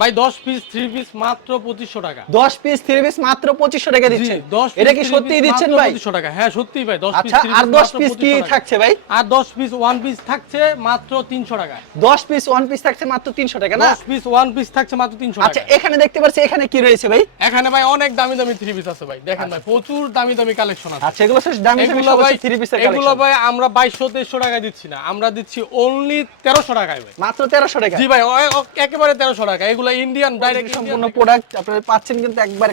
ভাই 10 piece 3 piece মাত্র 2500 টাকা। 10 পিস 3 পিস মাত্র 2500 টাকা দিচ্ছেন। এটা কি সত্যিই দিচ্ছেন ভাই? 2500 টাকা। হ্যাঁ সত্যি ভাই 10 পিস আচ্ছা 3 আর পিস 10 মাত্র পিস কি 2500 টাকা। থাকছে ভাই? আর 10 পিস 1 পিস থাকছে মাত্র 300 টাকা। 10 পিস 1 পিস থাকছে মাত্র 300 টাকা না? 10 পিস 1 পিস থাকছে মাত্র 300 টাকা। আচ্ছা এখানে দেখতে পাচ্ছি এখানে কি রয়েছে ভাই? এখানে ভাই অনেক দামি দামি 3 পিস আছে ভাই। দেখেন ভাই প্রচুর দামি দামি কালেকশন আছে। আচ্ছা এগুলো সব দামি দামি এগুলো সব ভাই 3 পিসের এগুলো কালেকশন। ভাই আমরা 2200 টাকায় দিচ্ছি না, আমরা দিচ্ছি অনলি 1300 টাকায় ভাই। মাত্র 1300 টাকা। জি ভাই একেবারে 1300 টাকা। এগুলো ইন্ডিয়ান ডাইরেক্ট সম্পূর্ণ প্রোডাক্ট আপনারা পাচ্ছেন কিন্তু একবার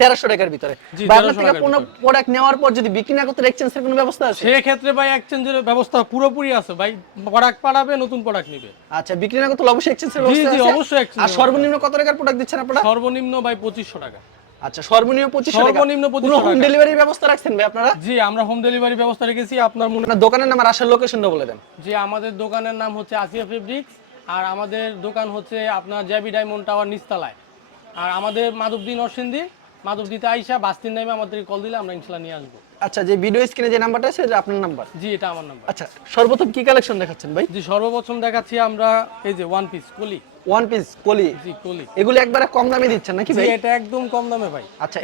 1300 টাকার ভিতরে। জি, ভাই আপনার 1300 থেকে টাকার কোনো ভিতরে। প্রোডাক্ট নেওয়ার পর যদি বিক্রি না করতে এক্সচেঞ্জের কোনো ব্যবস্থা আছে? সেই ক্ষেত্রে ভাই এক্সচেঞ্জের ব্যবস্থা পুরোপুরি আছে ভাই। প্রোডাক্ট পাঠাবে, নতুন প্রোডাক্ট নিবে। আচ্ছা বিক্রি না করতে অবশ্যই এক্সচেঞ্জের জি ব্যবস্থা জি আছে। অবশ্যই exchange আর এর সর্বনিম্ন কত টাকার প্রোডাক্ট দিচ্ছেন আপনারা? সর্বনিম্ন ভাই 2500 টাকা। আচ্ছা সর্বনিম্ন 2500 টাকা। সর্বনিম্ন 2500 কোনো হোম টাকা। ডেলিভারির ব্যবস্থা রাখছেন ভাই আপনারা? জি আমরা হোম ডেলিভারি ব্যবস্থা রেখেছি। আপনার মনে আপনার দোকানের নাম আর আসার লোকেশনটা বলে দেন। জি আমাদের দোকানের নাম হচ্ছে আসিয়া ফেব্রিক্স, আর আমাদের দোকান হচ্ছে আপনার জেবি ডায়মন্ড টাওয়ার নিচতলায়। আর আমাদের মাধবদী নরসিংদী, মাধবদীতে আইসা বাসটির নামে আমাদেরকে কল দিলে আমরা ইনশাআল্লাহ নিয়ে আসবো। আচ্ছা যে ভিডিও স্ক্রিনে যে নাম্বারটা আছে এটা আপনার নাম্বার? জি এটা আমার নাম্বার। আচ্ছা সর্বপ্রথম কি কালেকশন দেখাচ্ছেন ভাই? জি সর্বপ্রথম দেখাচ্ছি আমরা এই যে ওয়ান পিস কলি। ওয়ান পিস কলি। জি কলি। এগুলো একবারে কম দামে দিচ্ছেন নাকি জি ভাই? এটা একদম কম দামে ভাই। আচ্ছা,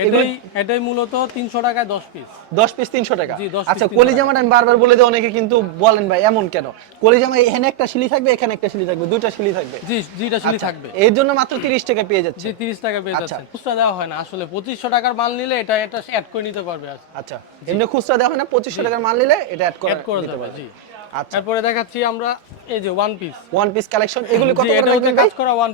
এটাই মূলত 300 টাকায় 10 পিস। 10 পিস 300 টাকা। জি, 10 আচ্ছা পিস 300 কলি জামাটা আমি বারবার বলে দিই অনেকে কিন্তু বলেন ভাই এমন কেন? কলি জামা এখানে একটা শিলি থাকবে এখানে একটা শিলি থাকবে দুইটা শিলি থাকবে। জি যেটা শিলি আচ্ছা, থাকবে। এর জন্য মাত্র 30 টাকা পেয়ে যাচ্ছে। জি 30 টাকা পেয়ে আচ্ছা। যাচ্ছেন। খুচরা দেওয়া হয় না আসলে। 2500 টাকার মাল নিলে এটা অ্যাড করে নিতে পারবে। আচ্ছা এমনি খুচরা দেওয়া হয় না 2500 টাকার মাল নিলে এটা অ্যাড অ্যাড করে দিতে দেবে পারবে। জি। আচ্ছা তারপরে দেখাচ্ছি আমরা এই যে one piece. One piece collection এগুলি কত করে এটা হচ্ছে রাখবেন ভাই? কাজ করা ওয়ান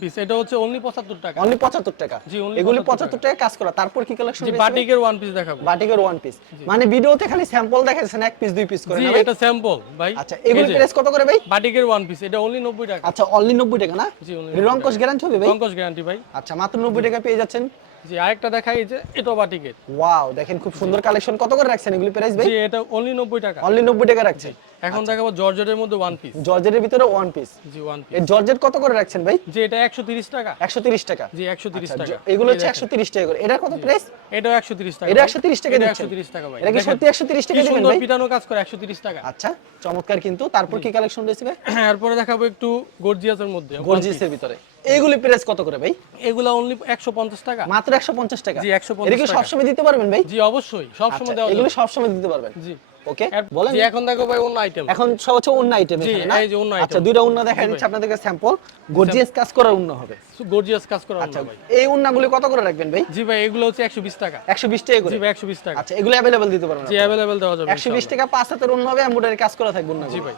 পিস এটা হচ্ছে অনলি 75 টাকা। অনলি 75 টাকা। জি, only এগুলি 75 75 টাকা কাজ করা। তারপর কি কালেকশন জি রয়েছে? বাটিকের ওয়ান পিস দেখাবো। বাটিকের ওয়ান পিস। মানে ভিডিওতে খালি স্যাম্পল দেখাচ্ছেন এক পিস দুই পিস করে জি না ভাই? এটা স্যাম্পল ভাই। আচ্ছা এগুলি প্রাইস কত করে ভাই? বাটিকের ওয়ান পিস এটা অনলি 90 টাকা। আচ্ছা অনলি 90 টাকা না? জি only রংকশ গ্যারান্টি হবে ভাই? রংকশ গ্যারান্টি ভাই। আচ্ছা মাত্র 90 টাকা পেয়ে যাচ্ছেন। জি আরেকটা দেখাই এই যে এটা বাটিকের। ওয়াও দেখেন খুব সুন্দর কালেকশন। কত করে রাখছেন এগুলি প্রাইস ভাই? জি এটা অনলি 90 টাকা। অনলি 90 টাকা রাখছেন। এখন দেখাবো জর্জেটের মধ্যে ওয়ান পিস। জর্জেটের ভিতরে ওয়ান পিস। জি ওয়ান পিস। এই জর্জেট কত করে রাখছেন ভাই? জি এটা 130 টাকা। 130 টাকা। জি 130 আচ্ছা, টাকা। এগুলো হচ্ছে 130 টাকা করে। এটার কত প্রাইস? এটাও 130 টাকা। এটা 130 টাকা এটা দিচ্ছেন? 130 টাকা ভাই। এটা কি দেখেন, সত্যি 130 টাকা কি দিবেন সুন্দর ভাই? পিটানো কাজ করে 130 টাকা। আচ্ছা চমৎকার কিন্তু। তারপর কি কালেকশন রয়েছে ভাই? এরপরে দেখাবো একটু গর্জিয়াসের মধ্যে। গর্জিয়াসের ভিতরে এইগুলি প্রাইস কত করে ভাই? এগুলা অনলি 150 টাকা। মাত্র 150 টাকা। জি, 150 এটা কি টাকা। সবসময় দিতে পারবেন ভাই? জি অবশ্যই সব আচ্ছা, সময় দেওয়া এগুলো যাবে। সবসময় দিতে পারবেন। জি ওকে বলেন। জি এখন দেখো ভাই অন্য আইটেম। এখন সব হচ্ছে অন্য আইটেম জি, এখানে না? এই যে অন্য item। আচ্ছা দুইটা অন্য দেখা দিচ্ছি আপনাদেরকে স্যাম্পল। গর্জিয়াস কাজ করা অন্য হবে। গর্জিয়াস কাজ করা আচ্ছা অন্য ভাই। এই ওন্নাগুলি কত করে রাখবেন ভাই? জি ভাই এগুলো হচ্ছে 120 টাকা। 120 টাকা করে। জি ভাই 120 টাকা। আচ্ছা এগুলো अवेलेबल দিতে পারবেন জি अवेलेबल দেওয়া যাবে। 120 টাকা 5 হাতের ওন্না হবে এমব্রয়ডারি কাজ করা থাকবে না? জি ভাই।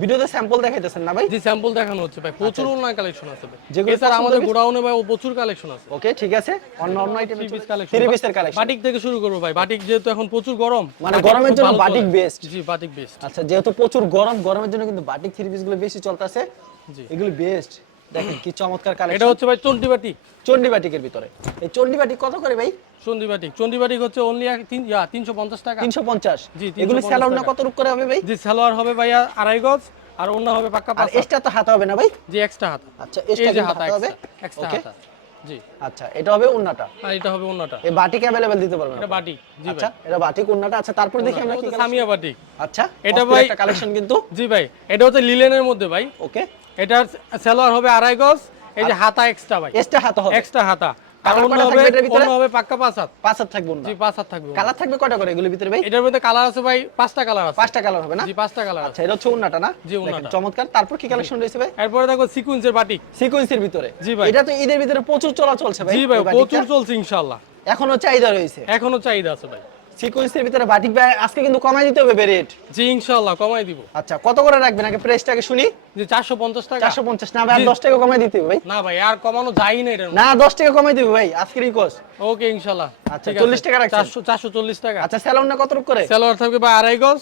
ভিডিওতে স্যাম্পল দেখাইতেছেন না ভাই? জি স্যাম্পল দেখানো হচ্ছে ভাই। প্রচুর অনলাইন কালেকশন আছে ভাই। যেগুলো এছাড়া পছন্দ আমাদের হবে- গোডাউনে ভাই প্রচুর কালেকশন আছে। ওকে ঠিক আছে। অন্য অন্য আইটেম থ্রি পিস কালেকশন। 3 পিসের কালেকশন। বাটিক থেকে শুরু করব ভাই। বাটিক যেহেতু এখন প্রচুর গরম। মানে বাটিক গরমের খুব জন্য ভালো বাটিক চলে। বেস্ট। জি বাটিক বেস্ট। আচ্ছা যেহেতু প্রচুর গরম গরমের জন্য কিন্তু বাটিক 3 পিস গুলো বেশি চলতেছে। জি এগুলো বেস্ট। দেখেন কি চমৎকার এটা কালেকশন। হচ্ছে ভাই চন্ডি বাটিক। চন্ডি বাটিকের ভিতরে। এই চন্ডি বাটিক কত করে ভাই? চন্ডি বাটিক। চন্ডি বাটিক হচ্ছে অনলি 350 টাকা। 350। জি, এগুলো 350 স্যালাড না টাকা। কত রূপ করে হবে ভাই? জি সালোয়ার হবে ভাইয়া 2.5 গজ আর ওন্না হবে পাক্কা আর 5। এক্সট্রা তো হাতা হবে না ভাই? জি এক্সট্রা হাতা। আচ্ছা এই এক্সট্রা যে কিন্তু হাতা হাতা হবে। এক্সট্রা ওকে হাতা। জি আচ্ছা এটা হবে ওন্নাটা। আর এটা হবে ওন্নাটা। এই বাটিক अवेलेबल দিতে পারবেন এটা আপনারা? বাটিক। জি আচ্ছা ভাই। এটা বাটিক ওন্নাটা। আচ্ছা তারপর দেখি আমরা কি এটা কালেকশন। সামিয়া বাটিক। আচ্ছা এটা অস্থির ভাই একটা কালেকশন কিন্তু। জি ভাই এটা হচ্ছে লিলেনের মধ্যে ভাই। ওকে এটার সালোয়ার হবে 2.5 গজ। এই যে হাতা এক্সট্রা ভাই। এক্সট্রা হাতা হবে। এক্সট্রা হাতা। আর কালার ওন্না কয়টা হবে থাকবে এটার ভিতরে? ওন্না হবে পাক্কা 5 হাত। 5 হাত থাকবে ওন্না। জি 5 হাত থাকবে। কালার থাকবে কয়টা করে এগুলোর ভিতরে ভাই? এটার মধ্যে কালার আছে ভাই 5টা কালার আছে। 5টা কালার হবে না? জি 5টা কালার আছে। আচ্ছা এটা হচ্ছে ওন্নাটা না? জি, ওন্নাটা। দেখেন, চমৎকার। তারপর কি কালেকশন রয়েছে ভাই? এরপরে দেখো সিকোয়েন্সের বাটিক। সিকোয়েন্সের ভিতরে। জি ভাই। এটা তো ঈদের ভিতরে প্রচুর চলাচলছে ভাই। জি ভাই এই বাটিকটা। প্রচুর চলছে ইনশাআল্লাহ। এখনো চাহিদা রয়েছে। এখনো চাহিদা আছে ভাই। সিকোয়েন্সের ভিতরে বাটিক ভাই আজকে কিন্তু কমাই দিতে হবে রেট। জি ইনশাআল্লাহ কমাই দিব। আচ্ছা কত করে রাখবেন আগে প্রাইসটাকে শুনি? জি 450 টাকা। 450 না ভাই আর জি। 10 টাকা কমাই দিতে হবে ভাই। না ভাই আর কমানো যায় না এটার। না 10 টাকা কমাই দিবে ভাই আজকের রিকোয়েস্ট। ওকে ইনশাআল্লাহ। আচ্ছা, ঠিক 40 টাকা রাখছেন। 440 টাকা। আচ্ছা স্যালন না কত রূপ করে? সালোয়ার থাকবে ভাই 2.5 গজ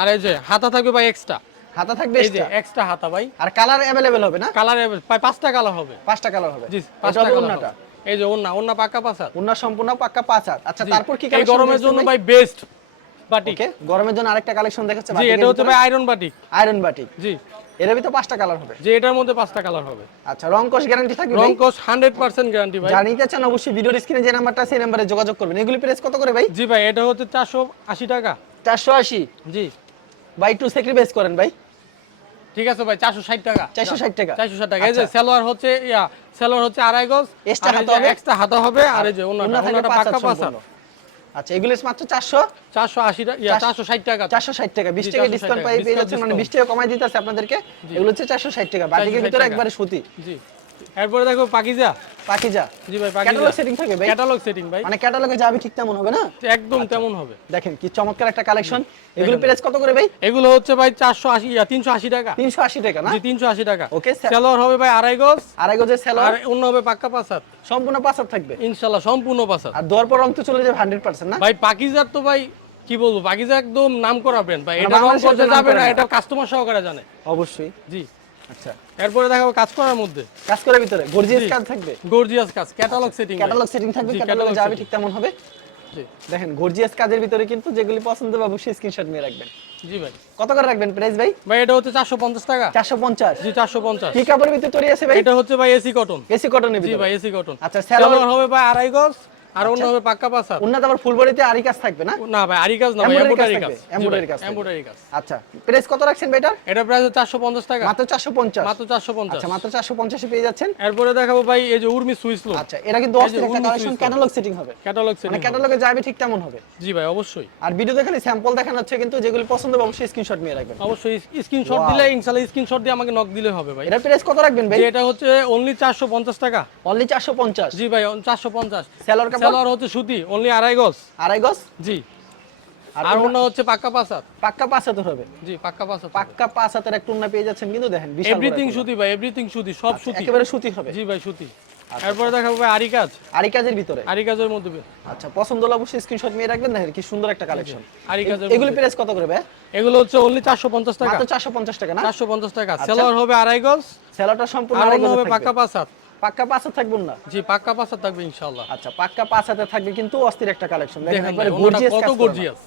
আর এই যে হাতা থাকবে ভাই এক্সট্রা। হাতা থাকবে এই যে এক্সট্রা। এক্সট্রা হাতা ভাই। আর কালার अवेलेबल হবে না? কালার প্রায় 5টা কালার হবে। 5টা কালার হবে। জি এটা 5টা হবে কালার ওন্নাটা। হবে। এই যে ওন্না পাক্কা 5 হাত। ওন্না সম্পূর্ণ পাক্কা 5 হাত। আচ্ছা জি। তারপর কি এই কালেকশন? গরমের জন্য ভাই বেস্ট বাটিক। ওকে গরমের জন্য আরেকটা কালেকশন দেখাচ্ছে জি বাটিকের এটা হচ্ছে ভিতরে। ভাই iron batik. Iron batik. G এর ভিতরে 5টা কালার হবে। যে এটার মধ্যে 5টা কালার হবে। আচ্ছা রংকশ গ্যারান্টি থাকবে ভাই? রংকশ 100% গ্যারান্টি ভাই। জানিতে চান অবশ্যই ভিডিওর স্ক্রিনে যে নাম্বারটা আছে এই নম্বরে যোগাযোগ করবেন। এগুলি প্রাইস কত করে ভাই? জি ভাই এটা হচ্ছে 480 টাকা। 480। জি ভাই একটু স্যাক্রিফাইস করেন ভাই। ঠিক আছে ভাই 460 টাকা। 460 টাকা। 460 টাকা। এই যে সালোয়ার হচ্ছে সেলোয়ার হচ্ছে আড়াই গজ, Extra আর এই হাতা যে হবে? এক্সট্রা হাতা হবে, আর এই যে ওন্না ওন্নাটা থাকবে ওন্নাটা পাঁচ পাক্কা হাত পাঁচ হাত। সম্পূর্ণ। আচ্ছা এগুলো মাত্র 480 টাকা, 460 টাকা। 460 টাকা, 20 জি, টাকা 460 ডিসকাউন্ট টাকা, পেয়ে discount, যাচ্ছেন, মানে discount। 20 টাকা কমাই দিতেছে আপনাদেরকে। এগুলো হচ্ছে 460 টাকা, বাটিকের 460 ভিতরে টাকা। একবারে সুতি। জি, এরপরে দেখো পাকিজা। পাকিজা। জি ভাই, পাকিজা ক্যাটালগ সেটিং থাকে ভাই, ক্যাটালগ সেটিং ভাই, মানে ক্যাটালগে যাবে ঠিক তেমন হবে না? একদম তেমন হবে। দেখেন কি চমৎকার একটা কালেকশন। এগুলো দেখেন প্রাইস কত করে ভাই? এগুলো হচ্ছে ভাই 380 টাকা। 380 টাকা না? জি 380 টাকা। ওকে, সেলোয়ার হবে ভাই আড়াই গজ, আড়াই গজের আর সেলোয়ার, অন্য হবে পাক্কা পাঁচ হাত, সম্পূর্ণ 5 হাত থাকবে। ইনশাআল্লাহ সম্পূর্ণ পাঁচ হাত। আর দর পর রং তো চলে যাবে 100% না? ভাই পাকিজার তো ভাই কি বলবো, পাকিজা একদম নাম করা ব্র্যান্ড ভাই, মানে এটা রং বাংলাদেশের করতে নাম যাবে করা না, না। এটা কাস্টমার সহকারে জানে। অবশ্যই। জি, আচ্ছা, এরপরে দেখাবো কাজ করার মধ্যে কাজ করার ভিতরে গর্জিয়াস জি। কাজ থাকবে, গর্জিয়াস কাজ, ক্যাটালগ সেটিং। ক্যাটালগ সেটিং থাকবে, জি, ক্যাটালগে catalog যাবে setting। ঠিক তেমন হবে। জি দেখেন গর্জিয়াস কাজের ভিতরে কিন্তু যেগুলি পছন্দ হবে অবশ্যই স্ক্রিনশট নিয়ে রাখবেন। জি ভাই। কত করে রাখবেন প্রাইস ভাই? ভাই এটা হচ্ছে 450 টাকা। 450। জি 450। কি কাপড়ের ভিতরে তৈরি আছে ভাই? এটা হচ্ছে ভাই এসি কটন। এসি কটনের জি ভিতরে। ভাই এসি কটন। আচ্ছা, সালোয়ার সেলোয়ার হবে ভাই আড়াই গজ, আর অন্য হবে পাক্কা পাঁচ হাত। উন্নত আবার ফুল বডিতে আরি কাজ থাকবে না? না ভাই আরি কাজ না ভাই, Embroidery কাজ এমব্রয়ডারি কাজ। থাকবে, embroidery কাজ থাকবে। এমব্রয়ডারি কাজ। আচ্ছা, প্রাইস কত রাখছেন ভাই এটা? এটা প্রাইস 450 টাকা। মাত্র 450। মাত্র 450। আচ্ছা, মাত্র 450 এ পেয়ে যাচ্ছেন। এরপরে দেখাবো ভাই এই যে উর্মি সুইস লো। আচ্ছা, এটা কিন্তু এই যে অস্থির একটা Urmi collection, Swiss catalogue setting হবে। ক্যাটালগ মানে সেটিং। ক্যাটালগে যাবে ঠিক তেমন হবে। জি ভাই অবশ্যই। আর ভিডিওতে খালি স্যাম্পল দেখানো হচ্ছে, কিন্তু যেগুলো পছন্দ হবে অবশ্যই স্ক্রিনশট নিয়ে রাখবেন। অবশ্যই স্ক্রিনশট Wow. দিলে ইনশাআল্লাহ স্ক্রিনশট দিয়ে আমাকে নক দিলে হবে ভাই। এটা প্রাইস কত রাখবেন ভাই? যে এটা হচ্ছে অনলি 450 টাকা। অনলি 450। জি ভাই 450। সেলোয়ার কাপড় সেলোয়ার হচ্ছে সুতি, অনলি আড়াই গজ। আড়াই গজ। জি, আর আর ওন্না অন্য হচ্ছে পাক্কা পাঁচ হাত। পাক্কা 5 হাতের হবে। জি পাক্কা পাঁচ হাত। পাক্কা 5 হাতের একটা ওন্না পেয়ে যাচ্ছেন, কিন্তু দেখেন বিশাল বড় এভরিথিং একটা ওন্না। সুতি ভাই, এভরিথিং সুতি, সব সুতি। একেবারে সুতি হবে। জি ভাই সুতি। এরপরে দেখাবো ভাই আরি কাজ। আরি কাজের ভিতরে। আরি কাজের মধ্যে আচ্ছা, পছন্দ হলে অবশ্যই স্ক্রিনশট নিয়ে রাখবেন। দেখেন কি সুন্দর একটা কালেকশন। আরি কাজের এগুলো মধ্যে। প্রাইস কত করে ভাই? এগুলো হচ্ছে অনলি 450 টাকা। মাত্র 450 টাকা না? 450 টাকা। সেলোয়ার হবে আড়াই গজ, সেলোয়ারটা সম্পূর্ণ আর আড়াই অন্য গজ হবে থাকবে। পাক্কা পাঁচ হাত। পাক্কা 5 হাত থাকবে না? জি পাক্কা পাঁচ হাত থাকবে ইনশাআল্লাহ। আচ্ছা, পাক্কা 5 হাতে থাকবে, কিন্তু অস্থির একটা কালেকশন। দেখেন দেখেন একবারে ভাই, ওনাটা গর্জিয়াস কত কাজ করা। গর্জিয়াস।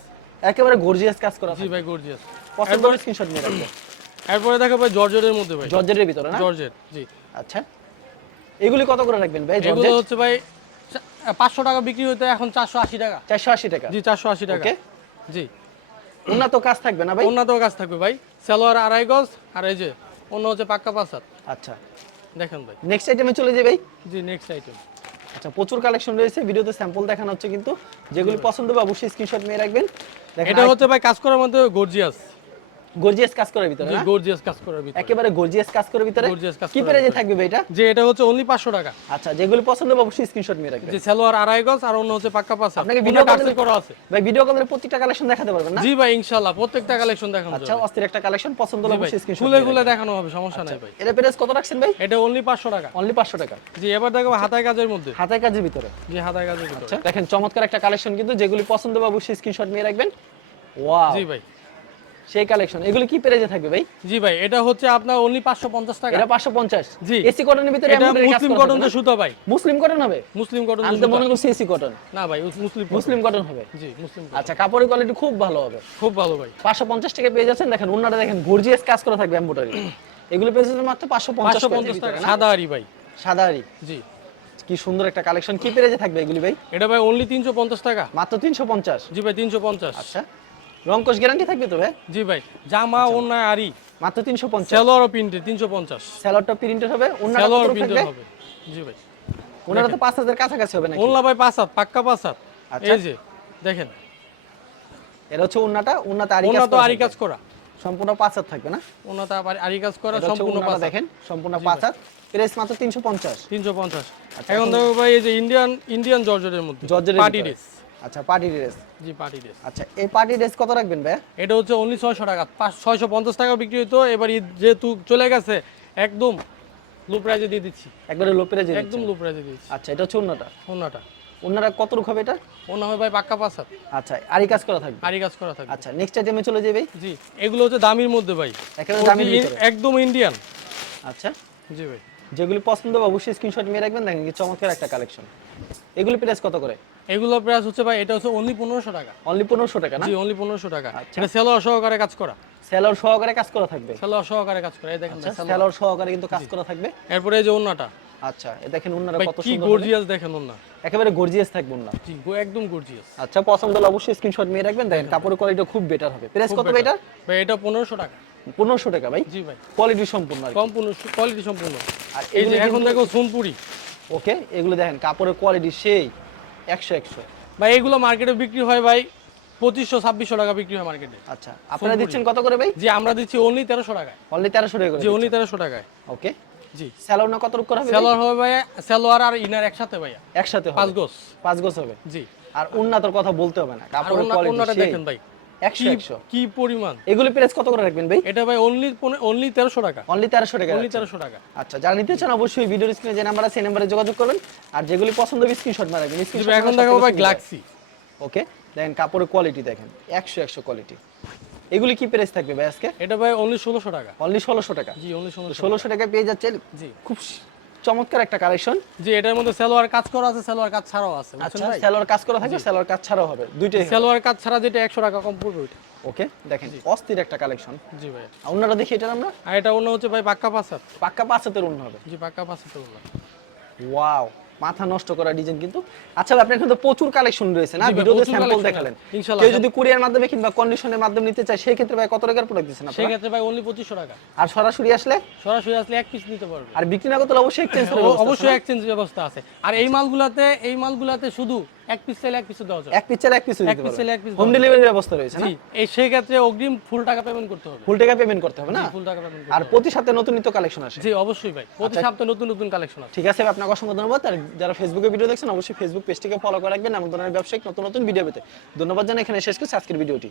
একেবারে গর্জিয়াস কাজ করা জি থাকবে। ভাই গর্জিয়াস। পছন্দ হলে স্ক্রিনশট নিয়ে রাখবেন। এরপরে দেখাবো ভাই জর্জেটের মধ্যে ভাই। জর্জেটের ভিতরে না? জর্জেট জি। আচ্ছা, এগুলি কত করে রাখবেন ভাই? এগুলো জর্জেট হচ্ছে ভাই 500 টাকা বিক্রি হতে এখন 480 টাকা। 480 টাকা। জি 480 টাকা। ওকে, জি উন্নত কাজ থাকবে না ভাই? অন্যতেও কাজ থাকবে ভাই। সেলোয়ার আড়াই গজ, আর এই যে অন্য হচ্ছে পাক্কা পাঁচ হাত। আচ্ছা, দেখেন ভাই। নেক্সট আইটেমে চলে যাই ভাই। জি নেক্সট আইটেম। আচ্ছা, প্রচুর কালেকশন রয়েছে, ভিডিওতে স্যাম্পল দেখানো হচ্ছে, কিন্তু যেগুলি পছন্দ হবে অবশ্যই স্ক্রিনশট নিয়ে রাখবেন। দেখেন এটা হচ্ছে ভাই কাজ করার মধ্যে গর্জিয়াস। গর্জিয়াস কাজ করার ভিতরে জি না? গর্জিয়াস কাজ করার ভিতরে। একেবারে গর্জিয়াস কাজ করার ভিতরে। Gorgeous কাজ কি করার প্রাইসে ভিতরে। থাকবে ভাই এটা? যে এটা হচ্ছে অনলি 500 টাকা। আচ্ছা, যেগুলি পছন্দ হবে অবশ্যই স্ক্রিনশট নিয়ে রাখবেন। যে সেলোয়ার আড়াই গজ, আর অন্য হচ্ছে পাক্কা পাঁচ হাত। আপনাকে ওটা ভিডিও টার্সেল করা আছে। ভাই ভিডিও কলের প্রত্যেকটা কালেকশন দেখাতে পারবেন না? জি ভাই ইনশাআল্লাহ প্রত্যেকটা কালেকশন দেখানো আচ্ছা, যাবে। অস্থির একটা কালেকশন, পছন্দ হলে জি ভাই অবশ্যই স্ক্রিনশট খুলে খুলে দেখানো হবে, সমস্যা নাই ভাই। এটা প্রাইস কত রাখছেন ভাই? এটা অনলি 500 টাকা। অনলি 500 টাকা। জি এবার দেখো হাতায় কাজের মধ্যে। হাতের কাজের ভিতরে। জি হাতায় কাজের ভিতরে। আচ্ছা, দেখেন চমৎকার একটা কালেকশন, কিন্তু যেগুলি পছন্দ হবে অবশ্যই স্ক্রিনশট নিয়ে রাখবেন। ওয়াও, জি ভাই। সেই কালেকশন। এগুলি কি প্রাইসে থাকবে ভাই? জি ভাই এটা হচ্ছে আপনার অনলি 550 টাকা। এটা 550। জি। এসি কটনের ভিতরে এটা এমব্রয়ডারি কাজ মুসলিম করা কটন থাকবে যে না? সুতা ভাই। মুসলিম কটন হবে? মুসলিম কটন আমি যে তো সুতা। মনে করছি এসি কটন। না ভাই মুসলিম কটন। মুসলিম কটন হবে। জি মুসলিম কটন। আচ্ছা, কাপড়ের কোয়ালিটি খুব ভালো হবে। খুব ভালো ভাই। 550 টাকা পেয়ে যাচ্ছেন। দেখেন ওন্নাটা দেখেন গর্জিয়াস কাজ করা থাকবে এমব্রয়ডারি। এগুলো পেয়ে যাচ্ছেন মাত্র 550 550 টাকা সাদা আরি ভাই। সাদা আরি। জি কি সুন্দর একটা কালেকশন। কি প্রাইসে থাকবে এগুলি ভাই? এটা ভাই অনলি 350 টাকা। মাত্র 350। জি ভাই 350। আচ্ছা, রংকশ গ্যারান্টি থাকবে তো ভাই? জি ভাই জামা ওন্না আরি মাত্র 350। সেলোয়ার ও প্রিন্টে 350। স্যালোয়ারটা প্রিন্টেড হবে, ওন্নাটা সেলোয়ার কত প্রিন্টে থাকবে? হবে। জি ভাই ওন্নাটা তো 5000 এর কাছাকাছি হবে নাকি? ওন্না ভাই পাঁচ হাত, পাক্কা পাঁচ হাত। আচ্ছা। এই যে দেখেন এটা হচ্ছে ওন্নাটা, ওন্নাতে আরি ওন্না কাজ তো করা আরি থাকবে। কাজ করা। সম্পূর্ণ 5 হাত থাকবে না? ওন্নাতে আরি কাজ করা এটা হচ্ছে সম্পূর্ণ ওন্নাটা পাঁচ হাত। দেখেন, সম্পূর্ণ 5 হাত। প্রাইস মাত্র 350। 350। এখন দেখো ভাই এই যে ইন্ডিয়ান জর্জেটের মধ্যে জর্জেটের পার্টি ভিতরে। ড্রেস। আচ্ছা, পার্টি ড্রেস। জি পার্টি ড্রেস। আচ্ছা, এই পার্টি ড্রেস কত রাখবেন ভাই? এটা হচ্ছে অনলি 600 টাকা। 650 টাকা বিক্রি হতো, এবার ঈদ যেহেতু চলে গেছে একদম লো প্রাইসে দিয়ে দিচ্ছি। একবারে লো প্রাইসে একদম লো প্রাইসে দিচ্ছি। আচ্ছা, এটা হচ্ছে ওন্নাটা। ওন্নাটা ওন্নাটা কত রূপ হবে এটা? ওন্না হয় ভাই পাক্কা পাঁচ হাত, আচ্ছা, আরি কাজ করা থাকবে। আরি কাজ করা থাকবে। আচ্ছা, নেক্সট আইটেমে চলে যাই ভাই। জি এগুলো হচ্ছে দামির মধ্যে ভাই। একেবারে দামির ভিতরে। একদম ইন্ডিয়ান। আচ্ছা, জি ভাই যেগুলি পছন্দ হবে অবশ্যই স্ক্রিনশট নিয়ে রাখবেন। দেখেন কি চমৎকার একটা কালেকশন। এগুলি প্রাইস কত করে? এগুলো প্রাইস হচ্ছে ভাই এটা হচ্ছে অনলি 1500 টাকা। অনলি 1500 টাকা না? জি অনলি 1500 টাকা। আচ্ছা। এটা সেলোয়ার সহকারে কাজ করা। সেলর সহকারে কাজ করা থাকবে। সেলোয়ার সহকারে কাজ করা, এই দেখেন আচ্ছা, ভাই সেলোয়ার। সেলর সহকারে কিন্তু কাজ করা থাকবে। এরপরে এই যে ওন্নাটা আচ্ছা, এ দেখেন ওন্নাটা ভাই কত কি সুন্দর হবে। গর্জিয়াস দেখেন ওন্না। একেবারে গর্জিয়াস থাকবে ওন্না। জি একদম গর্জিয়াস। আচ্ছা, পছন্দ হলে অবশ্যই স্ক্রিনশট নিয়ে রাখবেন। দেখেন কাপড়ের কোয়ালিটি খুব বেটার হবে। প্রাইস কত ভাই এটা? ভাই এটা 1500 টাকা। 1500 টাকা ভাই। জি ভাই, কোয়ালিটি সম্পূর্ণ আর কি। সম্পূর্ণ কোয়ালিটি সম্পূর্ণ। আর এই যে এগুলো এখন কিন্তু- দেখো সোনপুরি ওকে, এগুলো দেখেন কাপড়ের কোয়ালিটি সেই 100 ভাই, এগুলো মার্কেটে বিক্রি হয় ভাই 2500-2600 টাকা বিক্রি হয় মার্কেটে। আচ্ছা, আপনারা সোনপুরি। দিচ্ছেন কত করে ভাই? জি আমরা দিচ্ছি অনলি 1300 টাকায়। অনলি 1300 টাকা করে জি অনলি দিচ্ছেন। 1300 টাকায়। ওকে, জি স্যালোর না কত করে হবে ভাই? সালোয়ার হবে ভাই, সালোয়ার আর ইনার একসাথে ভাইয়া একসাথে হবে 5 গজ। 5 গজ হবে। জি আর উন্নতর কথা বলতে হবে না, আর কাপড়ের ওনাটা কোয়ালিটি দেখেন ভাই 100 কি পরিমাণ। এগুলো প্রাইস কত করে রাখবেন ভাই? এটা ভাই অনলি 1300 টাকা। অনলি 1300 টাকা অনলি রাখছেন। 1300 টাকা। আচ্ছা, যারা নিতে চান অবশ্যই ভিডিওর স্ক্রিনে যে নাম্বার আছে সেই নাম্বারে যোগাযোগ করবেন। আর যেগুলি পছন্দ হবে স্ক্রিনশট মারবেন। জি ভাই, এখন দেখো ভাই গ্লাক্সি। ওকে, দেখেন কাপড়ের কোয়ালিটি দেখেন 100 কোয়ালিটি। এগুলি কি প্রাইস থাকবে ভাই আজকে? এটা ভাই অনলি 1600 টাকা। অনলি 1600 টাকা। জি অনলি 1600। 1600 টাকায় পেয়ে যাচ্ছেন জি খুব চমৎকার একটা কালেকশন। জি এটার মধ্যে সালোয়ার কাজ করা আছে, সালোয়ার কাজ ছাড়াও আছে, বুঝছেন আচ্ছা, ভাই? সেলোয়ার কাজ করা থাকবে, সেলোয়ার কাজ ছাড়াও হবে, দুইটাই হবে। সালোয়ার কাজ ছাড়া যেটা 100 টাকা কম পড়বে ওইটা। ওকে, দেখেন অস্থির একটা কালেকশন। জি ভাই। অন্যরা দেখি এটা আমরা আর এটা অন্য হচ্ছে ভাই পাক্কা পাসার। পাক্কা 5 হাতের অন্য হবে। জি পাক্কা পাসাতে বললাম। ওয়াও, মাথা নষ্ট করা ডিজাইন কিন্তু। আচ্ছা ভাই, আপনার কিন্তু প্রচুর কালেকশন রয়েছে না? জি ভাই, ভিডিওতে প্রচুর স্যাম্পল collection দেখালেন। আছে, ইনশাআল্লাহ। কেউ যদি কুরিয়ার মাধ্যমে কিংবা কন্ডিশনের মাধ্যমে নিতে চায় সেই ক্ষেত্রে ভাই কত টাকার প্রোডাক্ট দিচ্ছেন সেই আপনারা? ক্ষেত্রে ভাই অনলি 2500 টাকা। আর সরাসরি আসলে সরাসরি আসলে এক পিস নিতে পারবে। আর বিক্রি না করতে হলে অবশ্যই এক্সচেঞ্জ করে অবশ্যই এক্সচেঞ্জ ব্যবস্থা আছে। আর এই মালগুলাতে শুধু এক পিস চাইলে এক পিস দেওয়া যায়। এক পিস চাইলে এক পিস এক piece চাইলে এক piece হোম দেওয়া ডেলিভারির ব্যবস্থা রয়েছে না? জি এই সেই ক্ষেত্রে অগ্রিম ফুল টাকা পেমেন্ট করতে হবে। ফুল টাকা পেমেন্ট করতে হবে না? ফুল টাকা পেমেন্ট করতে আর হবে। প্রতি সপ্তাহে নতুন নতুন কালেকশন আসে। জি অবশ্যই ভাই, প্রতি সপ্তাহে নতুন নতুন কালেকশন আছে। ঠিক আছে ভাই, আপনাকে অসংখ্য ধন্যবাদ। আর যারা ফেসবুকে ভিডিও দেখছেন অবশ্যই ফেসবুক পেজটিকে ফলো করে রাখবেন এমন ধরনের ব্যবসায়িক নতুন নতুন ভিডিও পেতে। ধন্যবাদ জানাই, এখানে শেষ করছি আজকের ভিডিওটি।